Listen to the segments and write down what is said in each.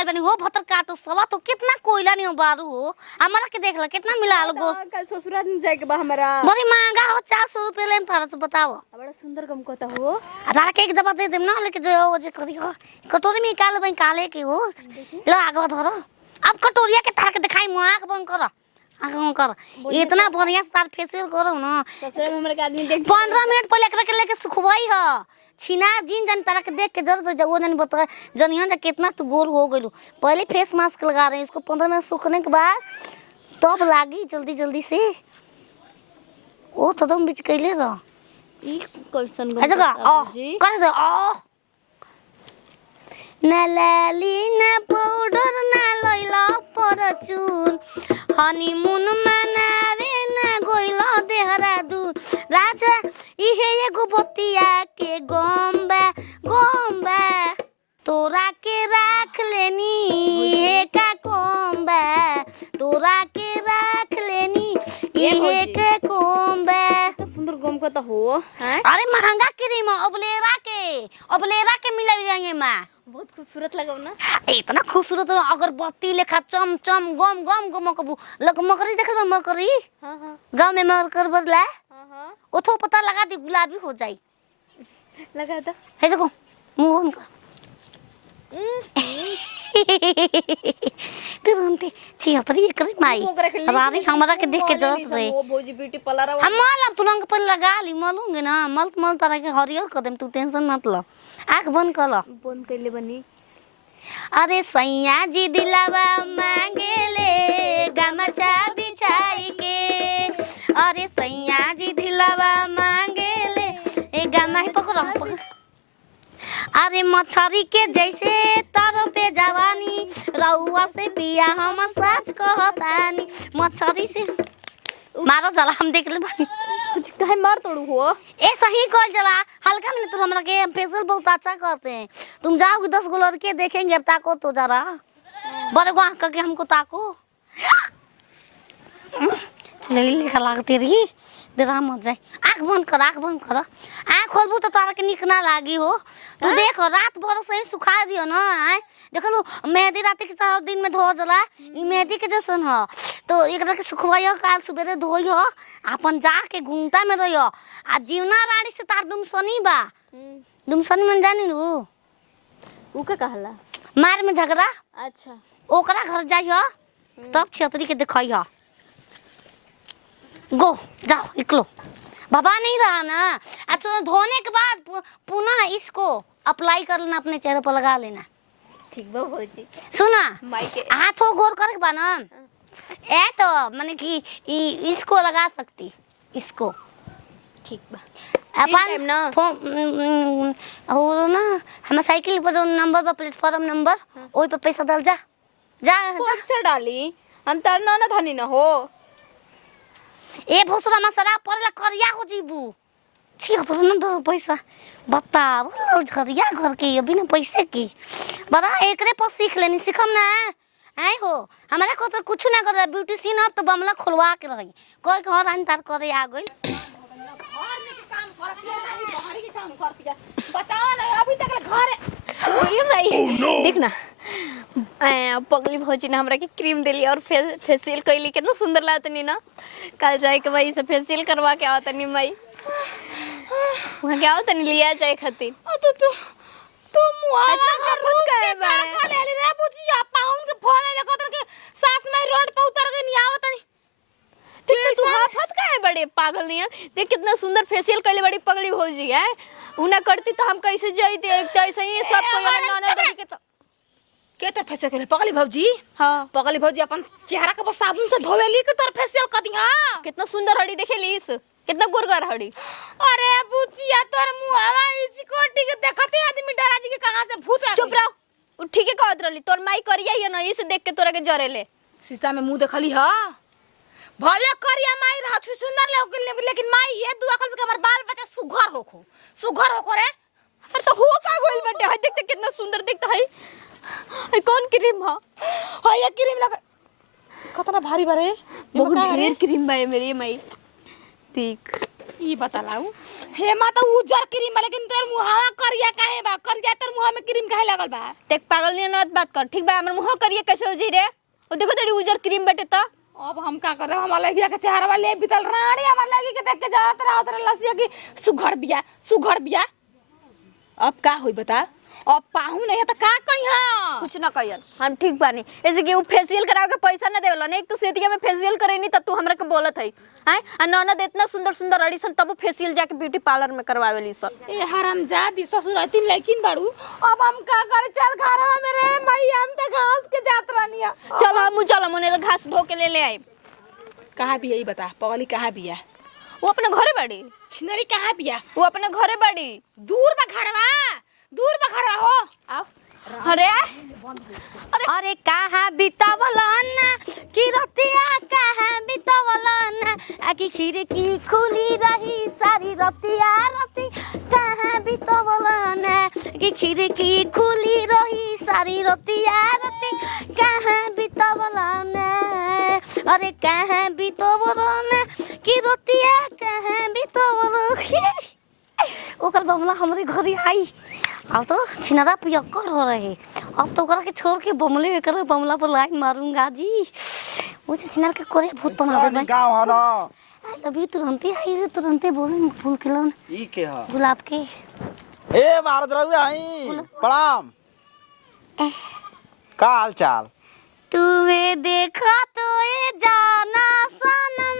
ले बनी हो भतर का तो सवा तो कितना कोयला नहीं बारू हो हमारा के देख ल कितना मिला गो कल ससुराल में जाए के बा हमरा बड़ी महंगा हो 400 रुपए लेम तारा से बताओ बड़ा सुंदर कम कहता हो तारा के एक दबा दे देम ना लेके जो जे करी हो कटोरी में काले बन काले के हो लो आगे धरो अब कटोरिया के तार के दिखाई मुंह आंख बंद कर आंख बंद कर इतना बढ़िया से तार फेशियल करो ना ससुराल में हमरा के आदमी देख 15 मिनट पहले एकरा के लेके सुखवाई ह छिना जिन जन तारा के देख के जरूरत वो जन बता जनिया जा कितना तू गोर हो गइलू पहले फेस मास्क लगा रहे हैं इसको 15 मिनट सूखने के बाद तब लागी जल्दी जल्दी से ओ तो दम बीच कइले रह ई कैसन ऐसा का कर दे ना लाली ना पाउडर ना लइला परचून हनीमून मनावे ना गोइला देहरादून राजा इहे एगो बतिया के गोम्बा तोरा के राख लेनी हे का कोम्बा तोरा के राख लेनी इहे के कोम्बा सुंदर गम कहता हो हैं अरे महंगा क्रीम अबलेरा के मिला जाएंगे माँ बहुत खूबसूरत लगाओ ना इतना खूबसूरत अगरबत्ती लेखा चम चम गम गम गमकबू मकरी देख मकरी हां हां गांव में मकर बजला हां हां ओथो पता लगा दी गुलाबी हो जाई लगा दो है जको मुंह बंद कर तुरंत छियतरी करे माई अरे हमरा के देख के जरूरत रहे वो भौजी ब्यूटी पार्लर हम माल तुरंत पर लगा ली मलूंगे ना मल तरह के हरियर कर देम तू टेंशन मत ल आंख बंद कर ल बंद कर ले बनी अरे सैया जी दिलावा मांगेले गमछा बिछाई के अरे सैया जी दिलावा मांगेले ए गमा पकड़ अरे मछरी के जैसे तर पे जवानी रउआ से पिया हम सच कहतानी मछरी से मारो जला हम देख ले बानी कुछ कहे मार तोड़ू हो ए सही कॉल जला हल्का में तुम हमरा के फेशियल बहुत अच्छा करते हैं तुम जाओगे 10 गो लड़के देखेंगे अब ताको तो जरा बड़े को आंख करके हमको ताको चले लिखा लागती रही डरा मत जाए आंख बंद कर आंख खोलबू तो तारा के निक ना लागी हो तू देखो रात भर से सुखा दियो ना देखो लो मेहंदी रात के सारा दिन में धो जला ई मेहंदी के जैसन हो तो एकरा के सुखवाइयो काल सुबेरे धोइयो अपन जाके घूमता में रहियो आ जीवना रानी से तार दुमसनी बा दुमसनी मन जानी नु ऊ का कहला मार में झगड़ा अच्छा ओकरा घर जाइयो तब छतरी के देखइयो गो जाओ निकलो बाबा नहीं रहा ना अच्छा धोने के बाद पुनः इसको अप्लाई कर लेना अपने चेहरे पर लगा लेना ठीक बा भौजी सुना माई के हाथों गोर करके बना ए तो माने कि इसको लगा सकती इसको ठीक बा अपन ना हो ना हम साइकिल पर जो नंबर पर प्लेटफॉर्म नंबर ओई पे पैसा डाल जा पैसा डाली हम तार ना धनी ना हो ए भोसरा मसरा पड़ला करिया हो जीबू छी तो न दो पैसा बताओ घरिया घर के अभी ना पैसे की बड़ा एकरे पर सीख लेनी सीखम ना आए हो हमारा को तो कुछ ना कर ब्यूटीशियन अब तो बमला खुलवा के रही कोई घर आन तार करे आ गई बताओ ना अभी तक घर देख ना पगली भौजी ने हमरा के क्रीम देली और फेशियल कइली कितना सुंदर लागतनी ना कल जाए के भाई से फेशियल करवा के आवतनी मई वहां के आवतनी लिया जाए खातिर तो मुआवा कर रुक गए बड़े खाली आली रे बुचिया पाउन के फोन आइले कतर के सास में रोड पे उतर के नहीं आवतनी तू हाफत का है बड़े पागल नहीं देख कितना सुंदर फेशियल कइले बड़ी पगली भौजी है उना करती तो हम कैसे जाईते एक ऐसे ही सब कोई ननद के तो के तोर फेशियल करे पगली भौजी हां पगली भौजी अपन चेहरा के बस साबुन से धोवेली के तोर फेशियल कर दी हां कितना सुंदर हड़ी देखेलीस कितना गुरगर हड़ी अरे बुचिया तोर मुहावा इची कोटी के देखते आदमी डरा जी के कहां से भूत आ चुप रहो उ ठीक है कहत रहली तोर माई करिया ये ना इसे देख के तोरा के जरेले शीशा में मुंह देखली ह भले करिया माई रह छु सुंदर लोग लेकिन माई ये दू अकल से हमर बाल बच्चा सुघर होखो रे अरे तो हो का गोल बेटे हाय देख कितना सुंदर दिखता है ए कौन क्रीम है ये क्रीम लगा कितना भारी बारे बहुत ढेर क्रीम है मेरी माई ठीक ई बतालाऊ हेमा तो उजर क्रीम बा लेकिन तोर मुहावा करिया काहे बा करिया तोर मुहावा में क्रीम काहे लगल बा देख पागल नहीं नत बात कर ठीक बा हमर मुंह करिए कैसे हो जी रे ओ देखो तेरी उजर क्रीम बटे त अब हम का करे हमार लगिया के चेहरा वाले बितल रानी हमार लगी के देख के जात रहा लसिया की सुघर बिया अब का होई बता अब पाहू नहीं तो का कहिया कुछ ना कहियन हम ठीक बानी ऐसे कि उ फेशियल करावे के पैसा ना देवलन एक तो सेतिया में फेशियल करेनी त तू हमरा के बोलत है हैं आ ननद इतना सुंदर सुंदर अडिसन तब फेशियल जाके ब्यूटी पार्लर में करवावेली सब ए हरामजादी ससुराती लेकिन बाड़ू अब हम का करे चल घरवा में रे मई हम त घास के जात रानिया चल मुने घास धो के ले आए कहां भी यही बता पगली कहां बिया वो अपने घरे बाड़ी छिनरी कहां बिया वो अपने घरे बाड़ी दूर बा घरवा हो आओ अरे अरे कहाँ बितावलन कि रतिया कहाँ बितावलन आकी खिड़की खुली रही सारी रतिया रति कहाँ बितावलन कि खिड़की खुली रही सारी रतिया रति कहाँ बितावलन अरे कहाँ बितावलन कि रतिया कहाँ बितावलन ओकर बमला हमरे घरे आई अब तो छिनरा पियक्कर हो रहे अब तो ओकरा के छोड़ के बमले कर बमला पर लाइन मारूंगा जी वो छिनर के कोरे भूत बना दे गांव है ना अभी तुरंते आई रे तुरंते बोले फूल खिलन ई के ह गुलाब के ए महाराज रहुए आई प्रणाम का हाल चाल तुम्हें देखा तो ये जाना सनम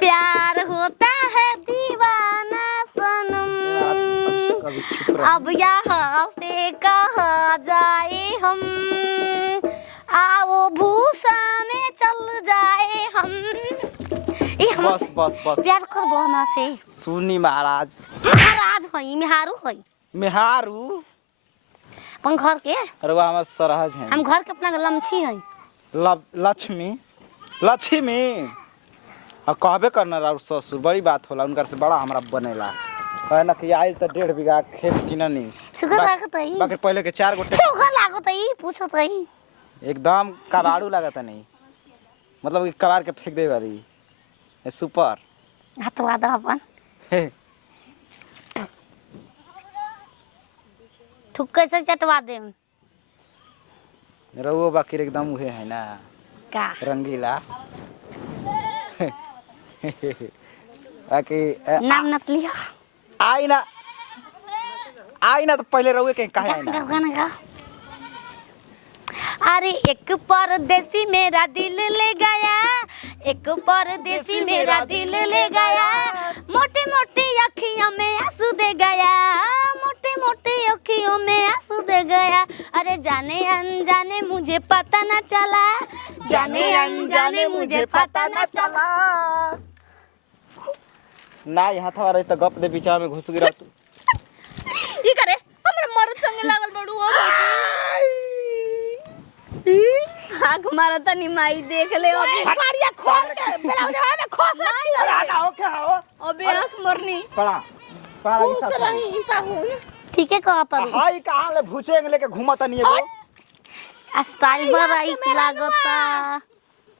प्यार होता है दीवाना सनम अब यहाँ से कहाँ जाए हम आओ भूसा में चल जाए हम बस प्यार कर बहना से सुनी महाराज हई मेहारू हई मेहारू अपन घर के रवा हम सरहज हैं हम घर के अपना लमछी हई लक्ष्मी और कहबे करना राउ ससुर बड़ी बात होला उनकर से बड़ा हमरा बनेला कहना कि आइल त 1.5 बीघा खेत किननी सुगर लागत हई बाकी पहले के 4 गोटे सुगर लागत हई पूछत हई एकदम कबाड़ू लागत नहीं मतलब कि कबाड़ के फेंक दे वाली ए सुपर हटवा दो अपन थुक कैसे चटवा दे रहुओ बाकी एकदम उहे है ना का रंगीला बाकी नाम नत लिया आई ना तो पहले रहुए कहीं कहे आई ना गाना गा अरे एक परदेसी मेरा दिल ले गया एक परदेसी मेरा दिल ले गया मोटे मोटे अखियों में आंसू दे गया मोटे मोटे अखियों में आंसू दे गया अरे जाने अनजाने मुझे पता न चला जाने अनजाने मुझे पता न चला ना यहाँ था रही तो गप दे बीचा में घुस गिरा तू ई करे हमरा मरद संगे लागल बड़ू हो आग मारता नी माई देख ले अभी साड़िया खोल के ब्लाउज में खोस रखी ना हो क्या हो अबे आंख मरनी पड़ा खुश रही पाहुन ठीक है कहा पर हाय कहां ले भूसे लेके घुमत नहीं एगो अस्ताल पर आई लागता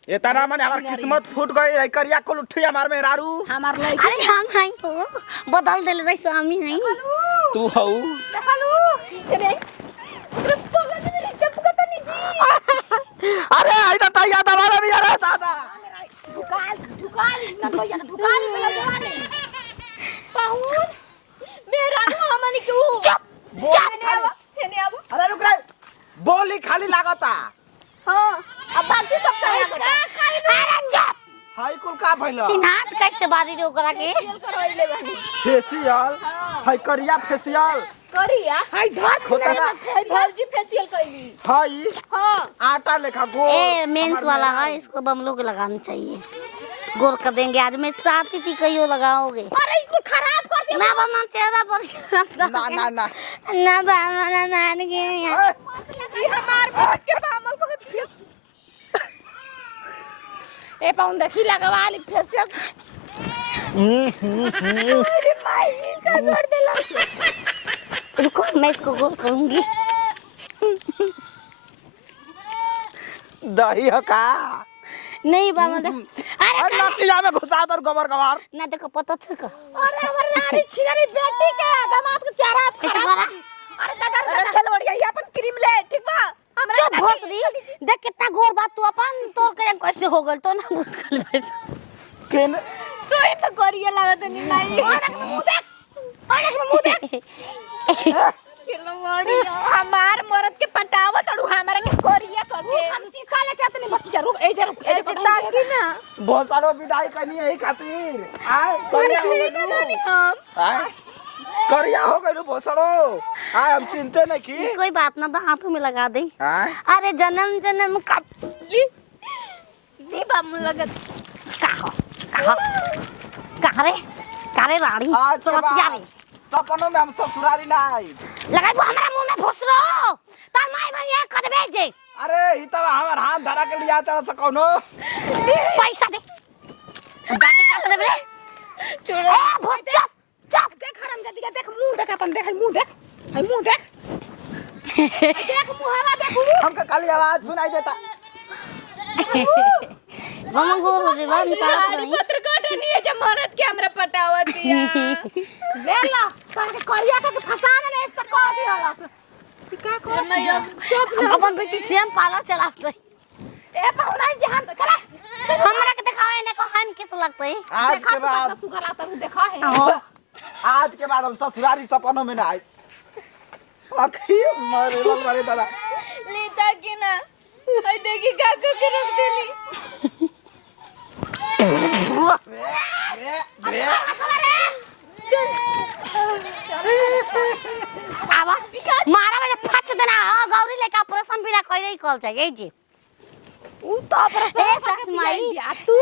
ए तना माने हमर किस्मत फूट गई है करिया को लुठिया मार में रारू हमार लड़की अरे हम हई तो बदल देले रे स्वामी हई तू हऊ देखलू रे पगल में चपकता नहीं जी अरे आई ना ताया दबारा भी अरे दादा ढुकाल ना तो यार ढुकाल में जवाने पाहुन मेरा ना हमनी क्यों चुप हेने आवा अरे रुक रे बोली खाली लागता हां अब बाकी सब अरे चुप हाई कुल का भइल चिन्हात कैसे बारी रे ओकरा के करवाइले बानी फेशियल हाई करिया फेशियल करिया हाय धर खोटा भौजी फेशियल कइली हाई हां आटा लेखा गोल ए मेंस वाला है इसको बम लोग लगाना चाहिए गोर कर देंगे आज मैं साथी थी कहियो लगाओगे अरे इनको खराब कर दे ना बम चेहरा पर ना ना बामला मान गए ये हमार बात के बामल को ए पाउन देखी लगवा ली फेशियल अरे भाई का कर देला रुको मैं इसको गोल करूंगी दही हो का नहीं बाबा अरे लतिया में घुसा दर गोबर गवार ना देखो पता छ का अरे हमर रानी छिनारी बेटी के दामाद के चेहरा कैसे बोला अरे दादा खेल बढ़िया ये अपन क्रीम ले ठीक बा हमरा चुप भोसरी देख कितना गोर बात तू अपन तोर के कैसे हो गल तो ना भूत कर बस केन सोई में करिया लागत नहीं माई मुंह देख खेलो बढ़िया हमार मरद के पटावत अड़ू हमरा के करिया कके हम शीशा लेके आते नहीं बटिया रुक ए जे ताकि ना बहुत सारो विदाई करनी है खातिर आय करिया हो गइल हम आय करिया हो गइल बहुत सारो आय हम चिंते नहीं की कोई बात ना तो हाथों में लगा दे आय अरे जन्म जन्म का दी बामू लगत कहा रे रानी आज के समझिया बाद रे सपनों में हम ससुरारी ना आई लगाई वो हमरा मुंह में घुसरो तार माई भैया कर दे जे अरे ई तब हमर हाथ धरा के लिया चल सकौनो पैसा दे जाके काट दे रे छोड़ो ए भोस चुप चुप देख हराम जाती का देख मुंह देख अपन देख मुंह देख देख मुंहवा देख हमके खाली आवाज सुनाई देता हम गोर हो जेबा निकाल नहीं पत्र काटे नहीं है जमानत के हमरा पटावत दिया ले ला कर के करिया के फसाने नहीं इसका कह दिया का कर मैं अब हम अपन बेटी सेम पाला चलाते ए कहना जहां तो चला हमरा के दिखावे ने को हम किस लगते आज के बाद सुगर आता हूं देखा है हो आज के बाद हम ससुरारी सपनों में ना आई आखिर मरे दादा लेता कि ना आई देखी काका के रख देली आवा मारा वाला फट देना हां गौरी लेके ऑपरेशन बिना कइले कॉल चाहिए जी उ तो ऑपरेशन ए सास माई तू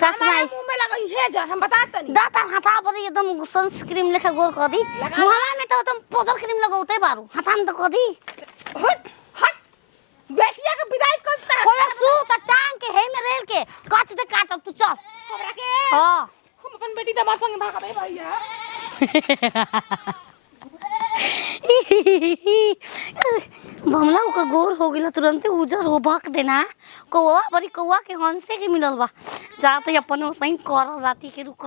सास माई मुंह में लगई है जा हम बताते नहीं दाता हाथा पर एकदम सनस्क्रीन लेके गोर कर दी मुहावा में तो तुम पाउडर क्रीम लगाउते बारू हाथा में तो कर दी हट हट बेटिया के विदाई करता कोई सू त टांग के हे में रेल के कच दे काटब तू चल हमरा के हां हम अपन बेटी दामाद संग भागबे भैया बमला ओकर गोर हो गेला तुरंते उजर हो भक देना कौवा बड़ी कौवा के हंसे के मिलल बा जाते अपन सही कर राती के रुक